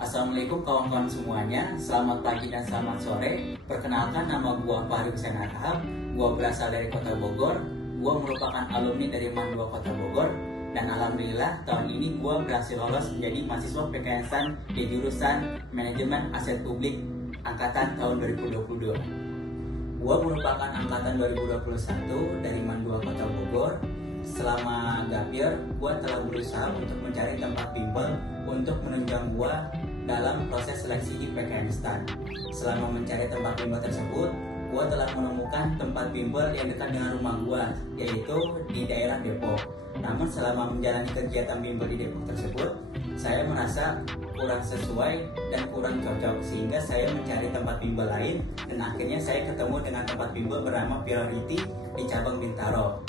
Assalamualaikum kawan-kawan semuanya, selamat pagi dan selamat sore. Perkenalkan, nama gua Fahri Hussein Arhab. Gua berasal dari Kota Bogor. Gua merupakan alumni dari MAN 2 Kota Bogor. Dan alhamdulillah tahun ini gua berhasil lolos menjadi mahasiswa PKN-STAN di jurusan Manajemen Aset Publik angkatan tahun 2022. Gua merupakan angkatan 2021 dari MAN 2 Kota Bogor. Selama gap year, gua telah berusaha untuk mencari tempat bimbel untuk menunjang gua dalam proses seleksi di PKN-STAN. Selama mencari tempat bimbel tersebut, gua telah menemukan tempat bimbel yang dekat dengan rumah gua, yaitu di daerah Depok. Namun selama menjalani kegiatan bimbel di Depok tersebut, saya merasa kurang sesuai dan kurang cocok, sehingga saya mencari tempat bimbel lain, dan akhirnya saya ketemu dengan tempat bimbel bernama Priority di cabang Bintaro.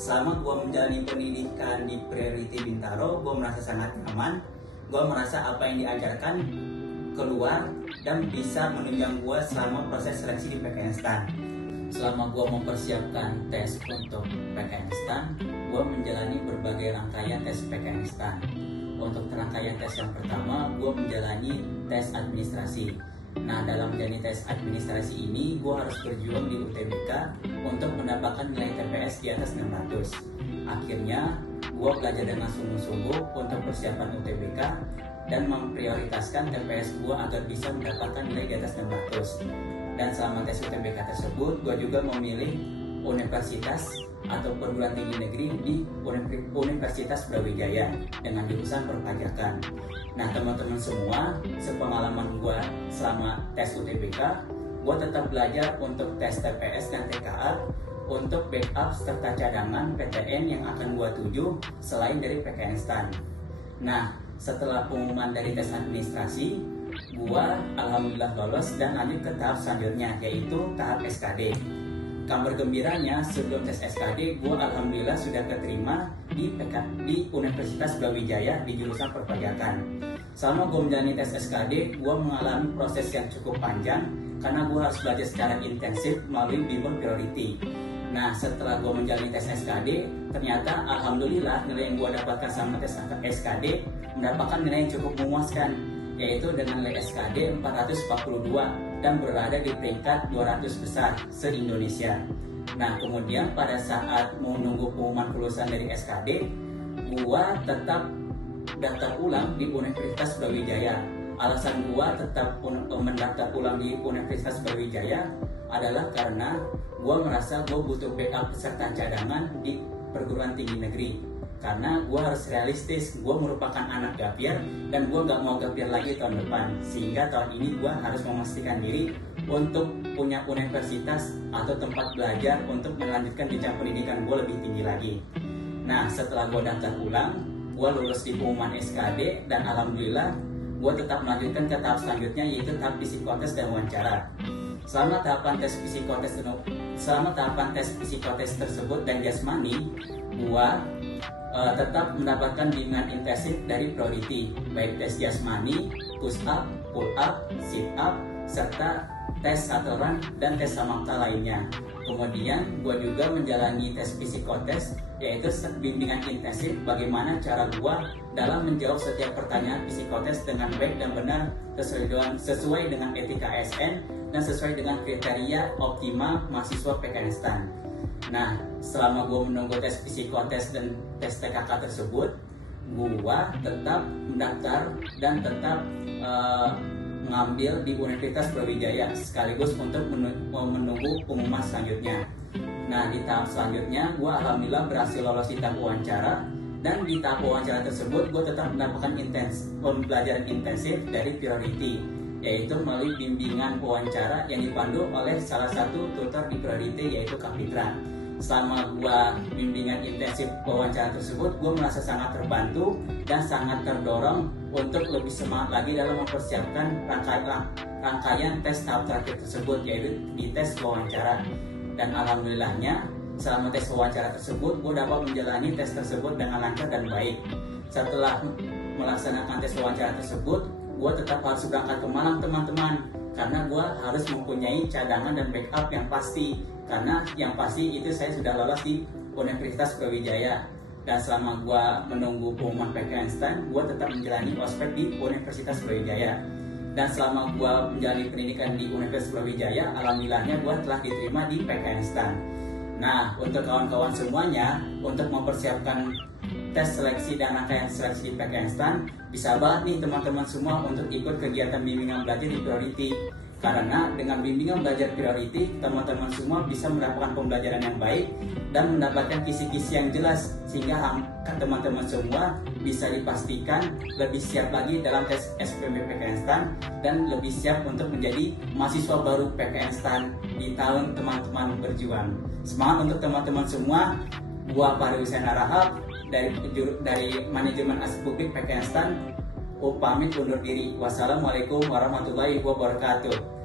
Selama gue menjalani pendidikan di Priority Bintaro, gue merasa sangat nyaman. Gue merasa apa yang diajarkan keluar dan bisa menunjang gue selama proses seleksi di PKN-STAN. Selama gue mempersiapkan tes untuk PKN-STAN, gue menjalani berbagai rangkaian tes PKN-STAN. Untuk rangkaian tes yang pertama, gue menjalani tes administrasi. Nah, dalam menjalani tes administrasi ini, gue harus berjuang di UTBK untuk mendapatkan nilai TPS di atas 600. Akhirnya, gue belajar dengan sungguh-sungguh untuk persiapan UTBK dan memprioritaskan TPS gue agar bisa mendapatkan nilai di atas 600. Dan selama tes UTBK tersebut, gue juga memilih universitas atau perguruan tinggi negeri di Universitas Brawijaya dengan jurusan perpajakan. Nah, teman-teman semua, sepengalaman gue selama tes UTBK, gue tetap belajar untuk tes TPS dan TKA untuk backup serta cadangan PTN yang akan gue tuju selain dari PKN-STAN. Nah, setelah pengumuman dari tes administrasi, gue alhamdulillah lolos dan lanjut ke tahap selanjutnya, yaitu tahap SKD. Kabar gembiranya, sebelum tes SKD, gue alhamdulillah sudah keterima di Universitas Brawijaya di jurusan perpajakan. Selama gue menjalani tes SKD, gue mengalami proses yang cukup panjang karena gue harus belajar secara intensif melalui bimbel Priority. Nah, setelah gue menjalani tes SKD, ternyata alhamdulillah nilai yang gue dapatkan sama tes SKD mendapatkan nilai yang cukup memuaskan, yaitu dengan nilai SKD 442 dan berada di peringkat 200 besar se-Indonesia. Nah, kemudian pada saat menunggu pengumuman kelulusan dari SKD, gua tetap daftar ulang di Universitas Brawijaya. Alasan gua tetap mendaftar ulang di Universitas Brawijaya adalah karena gua merasa gua butuh backup peserta cadangan di perguruan tinggi negeri. Karena gue harus realistis, gue merupakan anak gap year dan gue gak mau gap year lagi tahun depan. Sehingga tahun ini gue harus memastikan diri untuk punya universitas atau tempat belajar untuk melanjutkan jenjang pendidikan gue lebih tinggi lagi. Nah, setelah gue daftar ulang, gue lulus di pengumuman SKD dan alhamdulillah gue tetap melanjutkan ke tahap selanjutnya, yaitu tahap psikotes dan wawancara. Selama tahapan tes psikotes tersebut dan jasmani, gue tetap mendapatkan bimbingan intensif dari Priority, baik tes jasmani, push up, pull up, sit up, serta tes saturan dan tes samakta lainnya. Kemudian gue juga menjalani tes psikotes, yaitu bimbingan intensif bagaimana cara gue dalam menjawab setiap pertanyaan psikotes dengan baik dan benar sesuai dengan etika ASN dan sesuai dengan kriteria optimal mahasiswa PKN-STAN. Nah, selama gue menunggu tes psikotes dan tes TKK tersebut, gue tetap mendaftar dan tetap mengambil di Universitas Brawijaya sekaligus untuk menunggu pengumuman selanjutnya. Nah, di tahap selanjutnya, gue alhamdulillah berhasil lolos di tahap wawancara, dan di tahap wawancara tersebut gue tetap mendapatkan pembelajaran intensif dari Priority, yaitu melalui bimbingan wawancara yang dipandu oleh salah satu tutor di Priority, yaitu Kak Fitra. Selama gua bimbingan intensif wawancara tersebut, gua merasa sangat terbantu dan sangat terdorong untuk lebih semangat lagi dalam mempersiapkan rangkaian tes tahap terakhir tersebut, yaitu di tes wawancara. Dan alhamdulillahnya, selama tes wawancara tersebut, gua dapat menjalani tes tersebut dengan lancar dan baik. Setelah melaksanakan tes wawancara tersebut, gua tetap harus berangkat ke Malang, teman-teman, karena gue harus mempunyai cadangan dan backup yang pasti. Karena yang pasti itu saya sudah lolos di Universitas Brawijaya. Dan selama gue menunggu pengumuman PKN-STAN, gue tetap menjalani ospek di Universitas Brawijaya. Dan selama gue menjalani pendidikan di Universitas Brawijaya, alhamdulillahnya gue telah diterima di PKN-STAN. Nah, untuk kawan-kawan semuanya, untuk mempersiapkan tes seleksi dan rangkaian seleksi di PKN-STAN, bisa banget nih teman-teman semua untuk ikut kegiatan bimbingan belajar di Priority. Karena dengan bimbingan belajar Priority, teman-teman semua bisa mendapatkan pembelajaran yang baik dan mendapatkan kisi-kisi yang jelas, sehingga teman-teman semua bisa dipastikan lebih siap lagi dalam tes SPMB PKN-STAN dan lebih siap untuk menjadi mahasiswa baru PKN-STAN di tahun teman-teman berjuang. Semangat untuk teman-teman semua. Gua Fahri Hussein Harahap dari Manajemen Asesmen Publik PKN-STAN pamit undur diri. Wassalamualaikum warahmatullahi wabarakatuh.